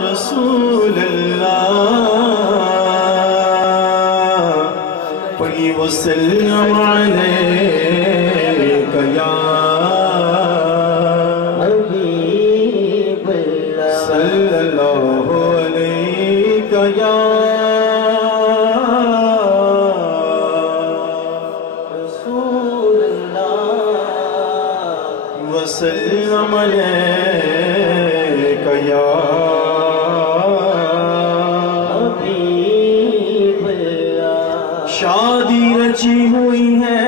رسول اللہ پڑھی وسلم علیکہ یا حبیب اللہ صلی اللہ علیکہ یا رسول اللہ وسلم علیکہ یا حبیب اللہ شادی رچی ہوئی ہے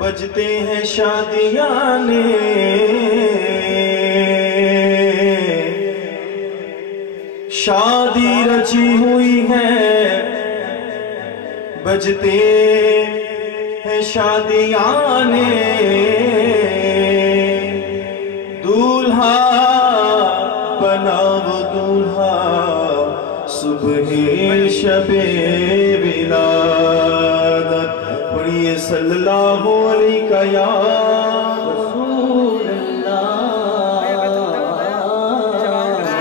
بجتے ہیں شادیانے شادی رچی ہوئی ہے بجتے ہیں شادیانے دولہا بنا وہ دولہا صبح شب ولادت پڑھیے صلی اللہ علیہ یا رسول اللہ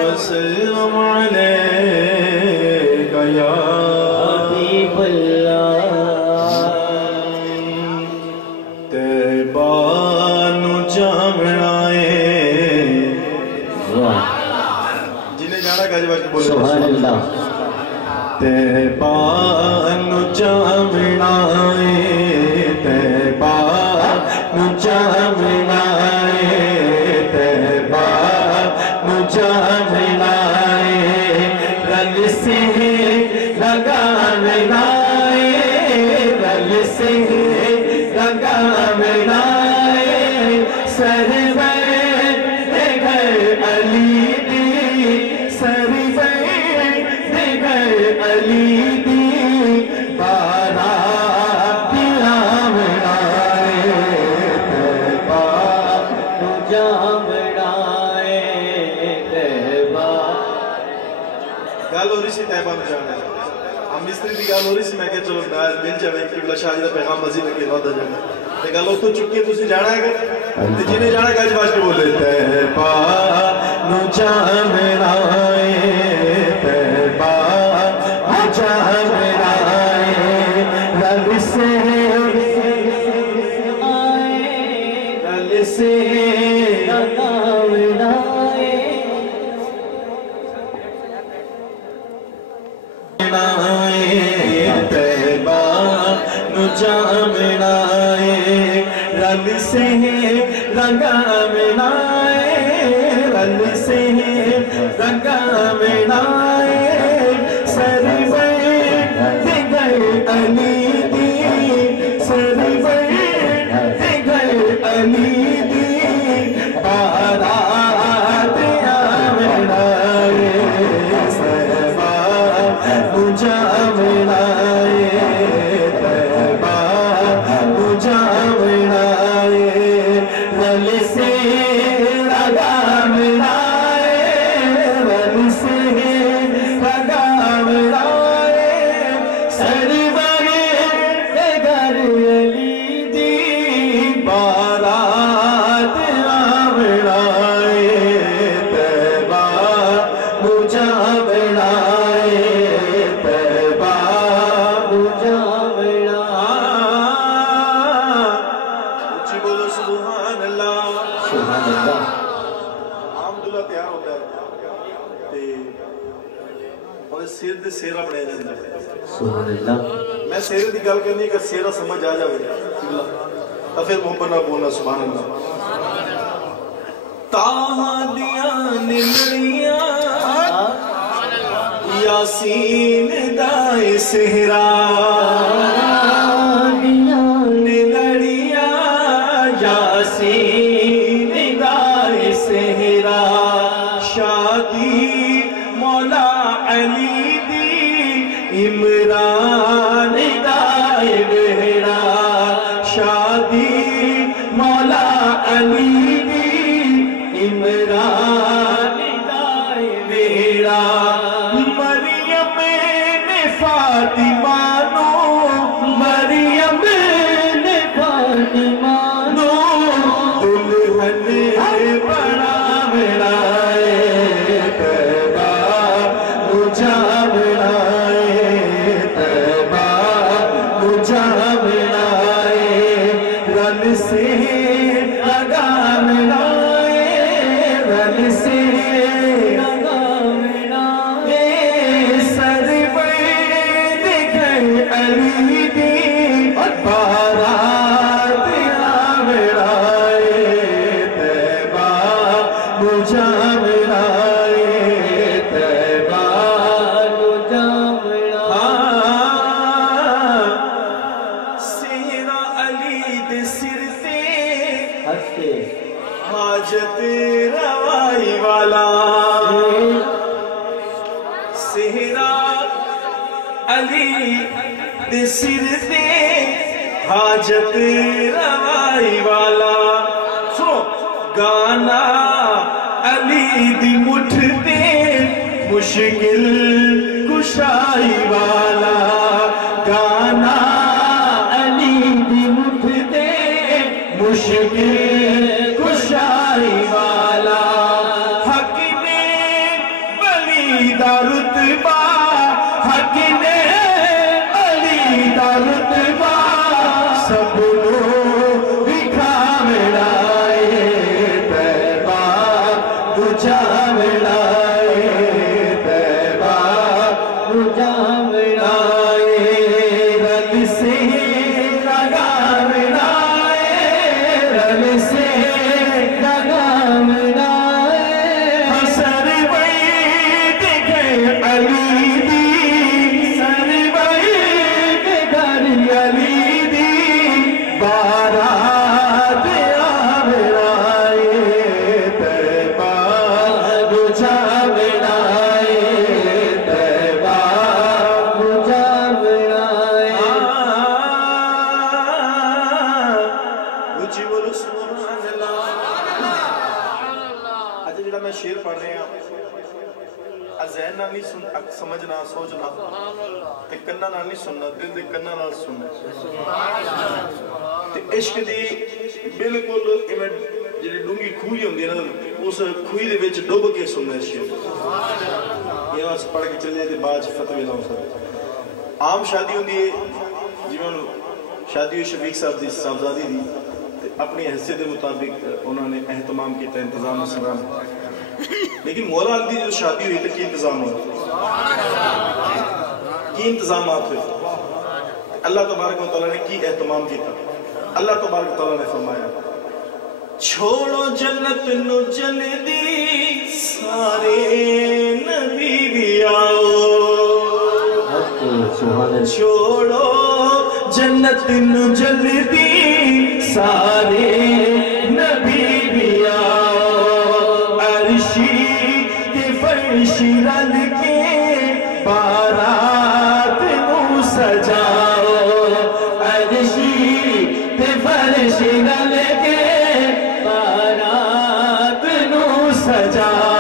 وسلم علیہ یا حبیب اللہ تیبانو جامعائے جنہیں جانا کہا جب آج بولے سبحان اللہ تیبانو جامعائے تیبانو جامعائے تیبانو جامعائے رل سے لگا ملائے رل سے لگا ملائے سرور گھر علی دی سرور گھر علی دی بارات ملائے تیبانو جامعائے تیبانو گل ہو رہی سی تیبانو جامعائے ہم مستری دی گل ہو رہی سی میں کہ چلو مل جائے قبلہ شاہی دا پیغام مزید لگے وعدہ جانا تے گل اتوں چکی تسی جانا ہے تے جنہیں جانا گل باز کے بولے تیبانو جامعائے تیبانو جامعائے رب سے آئے رب سے جامعائے رل سے رنگا ملائے رل سے رنگا ملائے سرور دیگر علی دی سرور دیگر علی دی بارات ملائے تیبانو جامعائے میں سیرے دی گل کرنی کہ سیرہ سمجھ آ جاوے تو پھر محبت نہ بولنا سبحان اللہ تاہاں دیاں لڑیاں یاسین دائے سہرا لڑیاں یاسین دائے سہرا شادی مولا علی دی عمران دائے بہرا شادی مولا علی دی عمران دائے بہرا مریم نے فاطمہ نو جامنا تیبہ کو جامنا سینا علی دے سر تے ہستے حاجت روائی والا سینا علی دے سر تے حاجت روائی والا سو گانا علی دی مٹھ تے مشکل کشائی والا گانا علی دی مٹھ تے مشکل کشائی والا حق نے بلی دا رتبہ حق نے علی دا رتبہ سب لوگ دکھا ملائے تیبہ بجا ملائے تیبہ بجا ملائے رل سے لگا ملائے رل سے لگا ملائے سر بید گئے علی دی سر بید گئے علی دی بارات آمرائے تیبہ بجا ملائے تیبہ بجا ملائے اچھی بولو سبحان اللہ اچھا جڑا میں شیر پڑھ رہے ہیں ذہن نہ نہیں سمجھنا سوچنا تے کننا نہ نہیں سننا دل دے کننا نہ سننا تے عشق دی بالکل ایویں جڑی ڈونگی کھوئی ہوندی ہے نا اس کھوئی دے وچ ڈوب کے سننا ہے شیر یہ واسطے پڑھ کے چلے تے بعد فتوی نہ ہو سکتا عام شادی ہوندی ہے جی میں شادی ہوئی شفیق صاحب دی صاحبزادی دی اپنی حیثیت کے مطابق انہوں نے اہتمام کیتا انتظام سلام لیکن مولا علی جو شادی ہوئی تو کی انتظام ہوئے کی انتظامات ہوئے اللہ تبارک و تعالیٰ نے کی اہتمام کیتا اللہ تبارک و تعالیٰ نے فرمایا چھوڑو جنت نو جلدی سارے نبی بھی آؤ چھوڑو جنت نو جلدی سارے نبی بھی آؤ عرشی کے فرش رل کے بارات نو سجاؤ عرشی کے فرش رل کے بارات نو سجاؤ